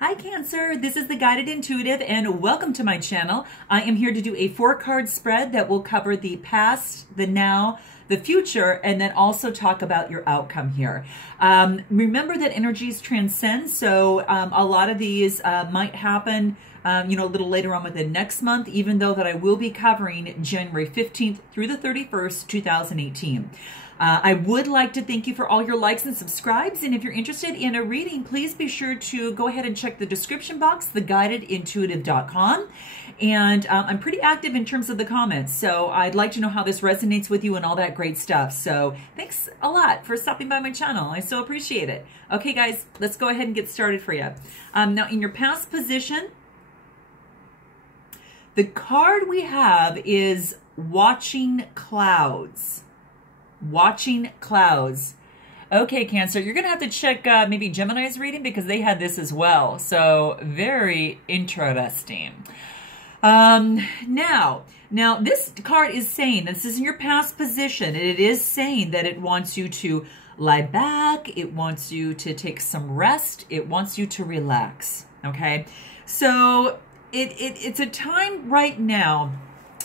Hi Cancer, this is the Guided Intuitive and welcome to my channel. I am here to do a 4-card spread that will cover the past, the now, the future, and then also talk about your outcome here. Remember that energies transcend, so a lot of these might happen a little later on within next month, even though that I will be covering January 15th through the 31st, 2018. I would like to thank you for all your likes and subscribes, and if you're interested in a reading, please be sure to go ahead and check the description box, theguidedintuitive.com, and I'm pretty active in terms of the comments, so I'd like to know how this resonates with you and all that great stuff. So thanks a lot for stopping by my channel. I so appreciate it. Okay guys, let's go ahead and get started for you. Now in your past position, the card we have is Watching Clouds. Watching Clouds. Okay, Cancer, you're going to have to check maybe Gemini's reading because they had this as well. So very interesting. Now this card is saying, this is in your past position, and it is saying that it wants you to lie back. It wants you to take some rest. It wants you to relax. Okay. So it's a time right now.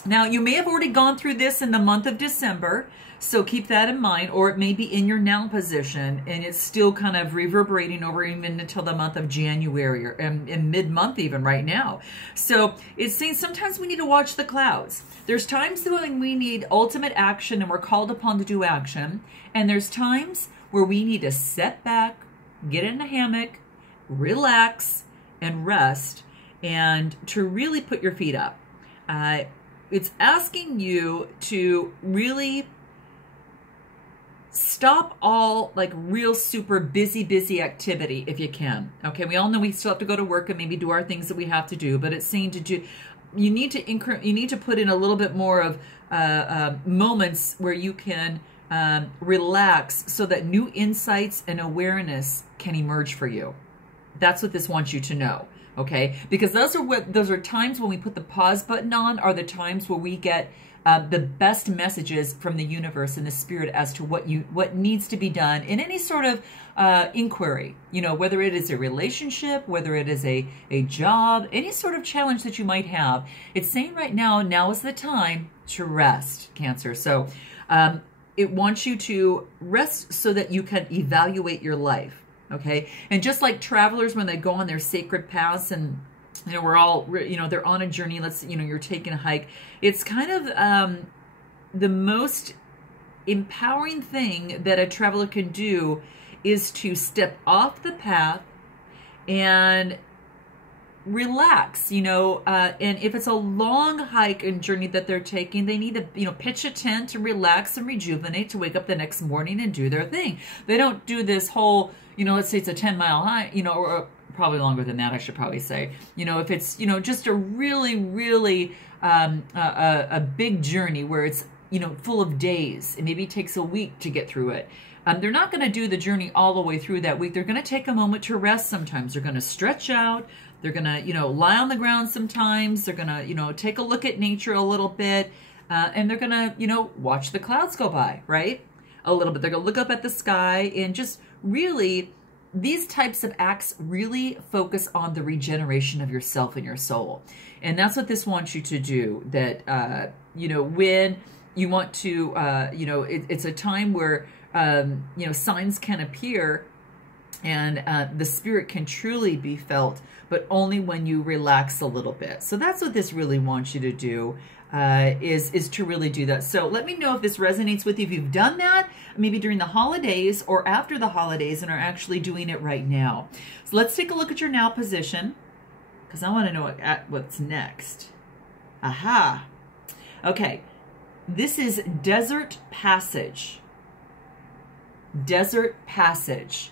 Now, you may have already gone through this in the month of December, so keep that in mind, or it may be in your now position, and it's still kind of reverberating over even until the month of January, or in mid-month even right now. So it's saying sometimes we need to watch the clouds. There's times when we need ultimate action and we're called upon to do action, and there's times where we need to sit back, get in a hammock, relax, and rest, and to really put your feet up. It's asking you to really stop all like real super busy activity if you can. Okay, we all know we still have to go to work and maybe do our things that we have to do, but it's saying to do, you need to put in a little bit more of moments where you can relax so that new insights and awareness can emerge for you. That's what this wants you to know. Okay, because those are times when we put the pause button on, are the times where we get the best messages from the universe and the spirit as to what needs to be done in any sort of inquiry. You know, whether it is a relationship, whether it is a job, any sort of challenge that you might have. It's saying right now is the time to rest, Cancer. So it wants you to rest so that you can evaluate your life. Okay, and just like travelers when they go on their sacred paths, and we're all they're on a journey. You're taking a hike. It's kind of the most empowering thing that a traveler can do is to step off the path and relax. And if it's a long hike and journey that they're taking, they need to pitch a tent to relax and rejuvenate, to wake up the next morning and do their thing. They don't do this whole let's say it's a 10-mile hike, or probably longer than that, I should probably say. If it's, just a really a big journey where it's, full of days, and maybe it takes a week to get through it. They're not going to do the journey all the way through that week. They're going to take a moment to rest sometimes. They're going to stretch out. They're going to, lie on the ground sometimes. They're going to, take a look at nature a little bit. And they're going to, watch the clouds go by, right? A little bit. They're going to look up at the sky and just really, these types of acts really focus on the regeneration of yourself and your soul. And that's what this wants you to do. That, when you want to, it's a time where, signs can appear and the spirit can truly be felt, but only when you relax a little bit. So that's what this really wants you to do. Is to really do that. So let me know if this resonates with you, if you've done that maybe during the holidays or after the holidays and are actually doing it right now. So let's take a look at your now position, because I want to know what's next. Aha. Okay. This is Desert Passage. Desert Passage.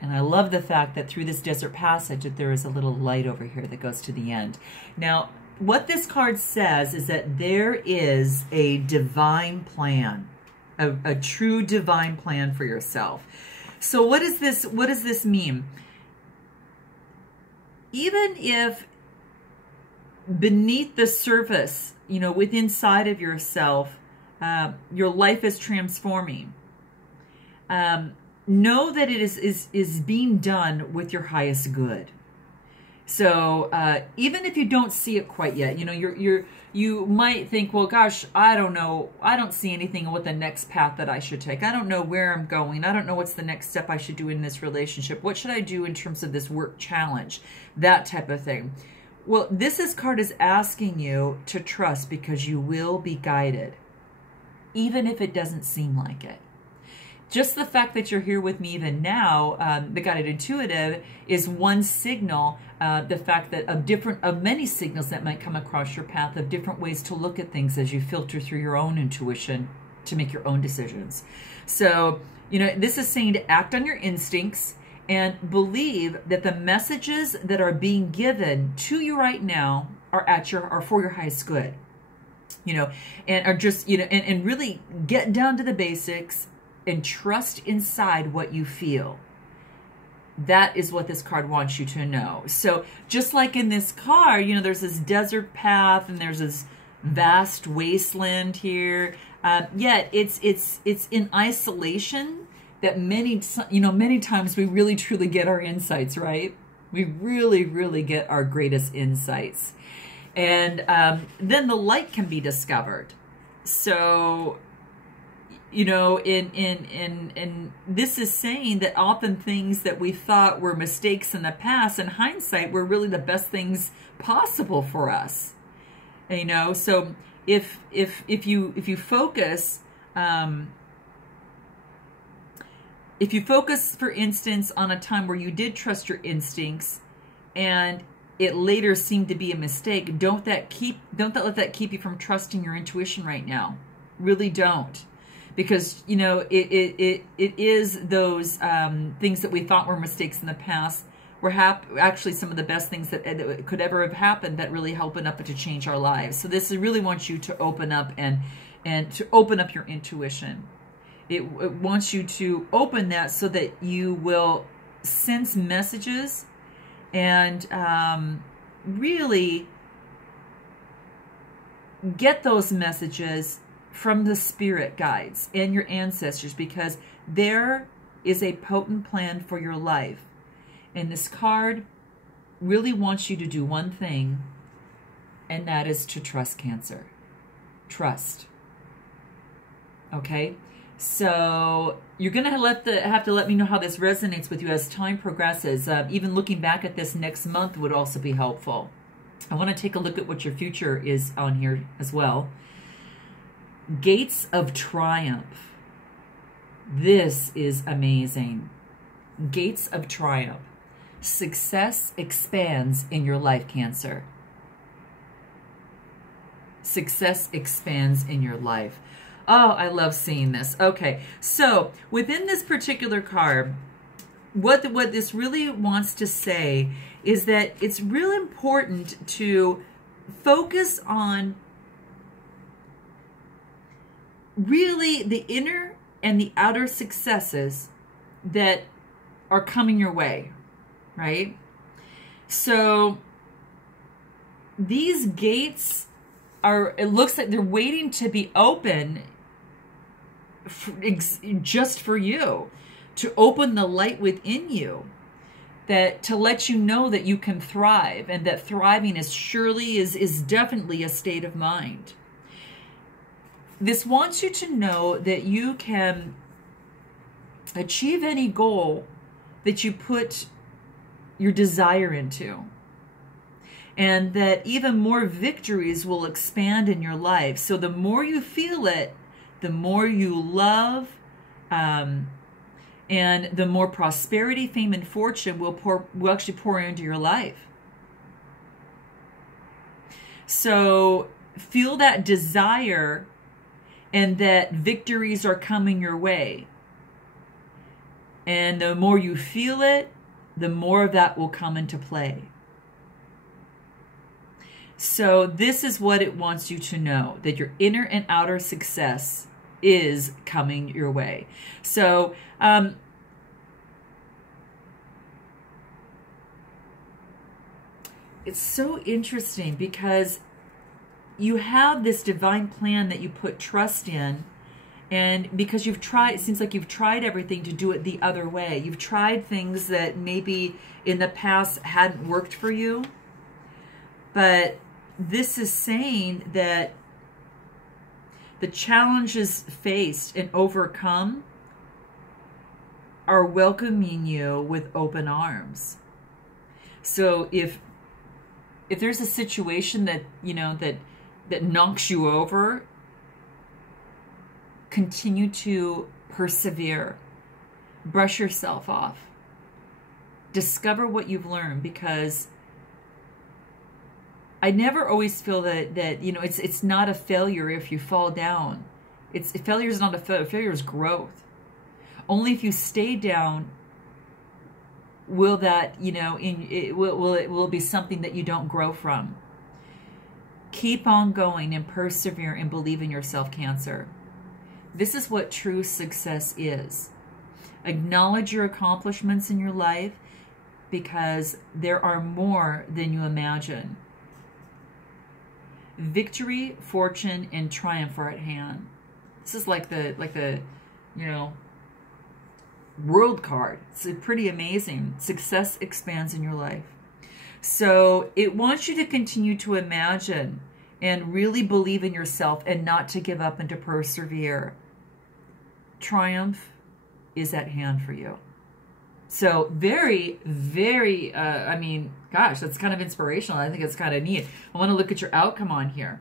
And I love the fact that through this desert passage that there is a little light over here that goes to the end. Now, what this card says is that there is a divine plan, a true divine plan for yourself. So what does this mean? Even if beneath the surface, within inside of yourself, your life is transforming. know that it is being done with your highest good. So even if you don't see it quite yet, you know, you might think, well, gosh, I don't know. I don't see anything with the next path that I should take. I don't know where I'm going. I don't know what's the next step I should do in this relationship. What should I do in terms of this work challenge? That type of thing. Well, this card is asking you to trust, because you will be guided, even if it doesn't seem like it. Just the fact that you're here with me even now, the Guided Intuitive, is one signal. The fact that of many signals that might come across your path, of different ways to look at things as you filter through your own intuition to make your own decisions. So, you know, this is saying to act on your instincts and believe that the messages that are being given to you right now are for your highest good. You know, and are just, you know, and really get down to the basics and trust inside what you feel. That is what this card wants you to know. So just like in this card, you know, there's this desert path and there's this vast wasteland here. Yet it's in isolation that many times we really truly get our insights, right? We really get our greatest insights. And then the light can be discovered. So, you know, in this is saying that often things that we thought were mistakes in the past, in hindsight, were really the best things possible for us. You know, so if you focus, for instance, on a time where you did trust your instincts, and it later seemed to be a mistake, don't let that keep you from trusting your intuition right now. Really don't. Because, you know, it is those things that we thought were mistakes in the past were actually some of the best things that could ever have happened, that really open up to change our lives. So this really wants you to open up and to open up your intuition. It wants you to open that so that you will sense messages and really get those messages from the spirit guides and your ancestors, because there is a potent plan for your life. And this card really wants you to do one thing, and that is to trust, Cancer. Trust. Okay? So you're going to have to let me know how this resonates with you as time progresses. Even looking back at this next month would also be helpful. I want to take a look at what your future is on here as well. Gates of Triumph. This is amazing. Gates of Triumph. Success expands in your life, Cancer. Success expands in your life. Oh, I love seeing this. Okay, so within this particular card, what this really wants to say is that it's really important to focus on really the inner and the outer successes that are coming your way, right? So these gates it looks like they're waiting to be open just for you, to open the light within you, that to let you know that you can thrive, and that thriving is definitely a state of mind. This wants you to know that you can achieve any goal that you put your desire into, and that even more victories will expand in your life. So the more you feel it, the more you love, and the more prosperity, fame, and fortune will actually pour into your life. So feel that desire, and that victories are coming your way. And the more you feel it, the more of that will come into play. So this is what it wants you to know, that your inner and outer success is coming your way. So it's so interesting, because you have this divine plan that you put trust in, And because you've tried, it seems like you've tried everything to do it the other way. You've tried things that maybe in the past hadn't worked for you. But this is saying that the challenges faced and overcome are welcoming you with open arms. So if there's a situation that, you know, that knocks you over, continue to persevere. Brush yourself off. Discover what you've learned, because I never always feel that you know, it's not a failure if you fall down. Failure is not a failure. Failure is growth. Only if you stay down will that, you know, it will be something that you don't grow from. Keep on going and persevere and believe in yourself, Cancer. This is what true success is. Acknowledge your accomplishments in your life, because there are more than you imagine. Victory, fortune, and triumph are at hand. This is like the you know, world card. It's pretty amazing. Success expands in your life. So it wants you to continue to imagine and really believe in yourself and not to give up and to persevere. Triumph is at hand for you. So very, very, I mean, gosh, that's kind of inspirational. I think it's kind of neat. I want to look at your outcome on here.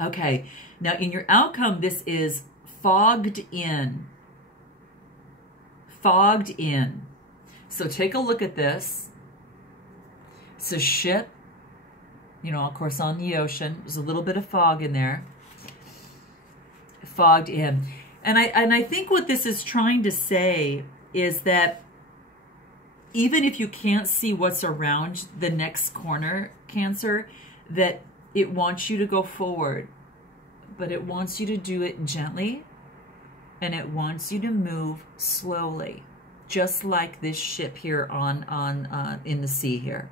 Okay, now in your outcome, this is fogged in. Fogged in. So take a look at this. It's a ship, you know, of course, on the ocean. There's a little bit of fog in there. Fogged in. And I think what this is trying to say is that even if you can't see what's around the next corner, Cancer, that it wants you to go forward, but it wants you to do it gently, and it wants you to move slowly, just like this ship here in the sea here.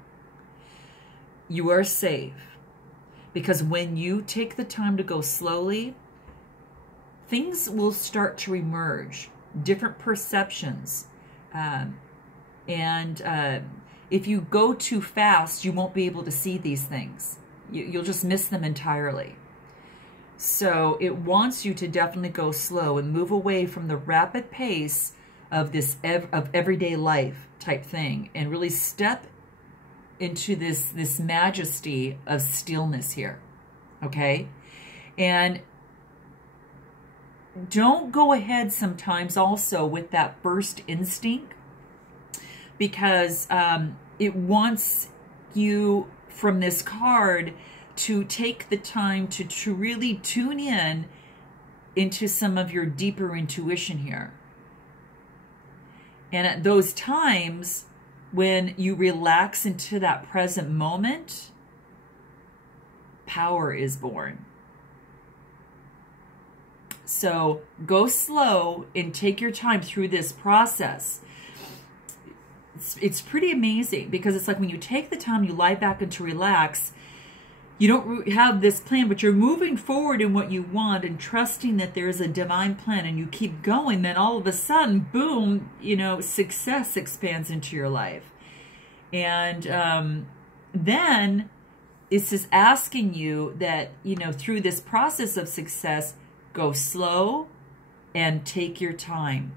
You are safe, because when you take the time to go slowly, things will start to emerge, different perceptions. If you go too fast, you won't be able to see these things. You'll just miss them entirely. So it wants you to definitely go slow and move away from the rapid pace of this of everyday life type thing, and really step into this majesty of stillness here. Okay? And don't go ahead sometimes also with that first instinct, because it wants you from this card to take the time to really tune in into some of your deeper intuition here. And at those times when you relax into that present moment, power is born. So go slow and take your time through this process. It's pretty amazing, because it's like when you take the time, you lie back and to relax, you don't have this plan, but you're moving forward in what you want and trusting that there's a divine plan, and you keep going. Then all of a sudden, boom, you know, success expands into your life. And then it's just asking you that, you know, through this process of success, go slow and take your time.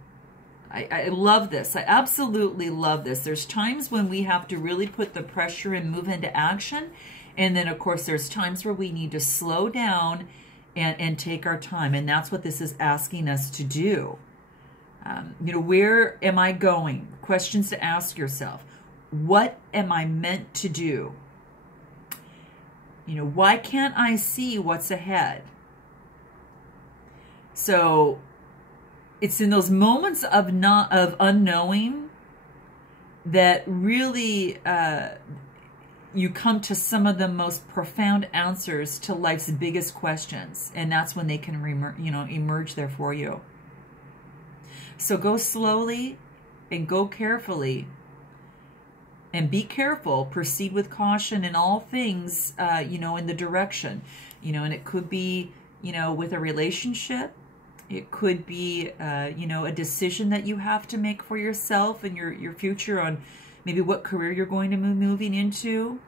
I love this. I absolutely love this. There's times when we have to really put the pressure and move into action. And then, of course, there's times where we need to slow down and take our time. And that's what this is asking us to do. You know, where am I going? Questions to ask yourself. What am I meant to do? You know, why can't I see what's ahead? So it's in those moments of unknowing that really you come to some of the most profound answers to life's biggest questions, and that's when they can emerge there for you. So go slowly and go carefully, and be careful. Proceed with caution in all things, you know, in the direction, you know, and it could be, with a relationship. It could be, a decision that you have to make for yourself and your future on maybe what career you're going to be moving into.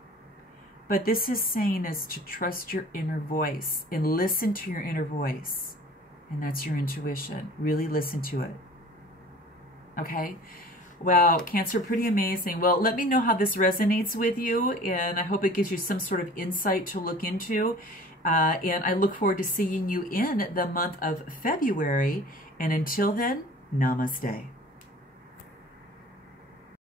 But this is saying is to trust your inner voice and listen to your inner voice. And that's your intuition. Really listen to it. Okay? Wow, Cancer, pretty amazing. Well, let me know how this resonates with you, and I hope it gives you some sort of insight to look into. And I look forward to seeing you in the month of February. And until then, namaste.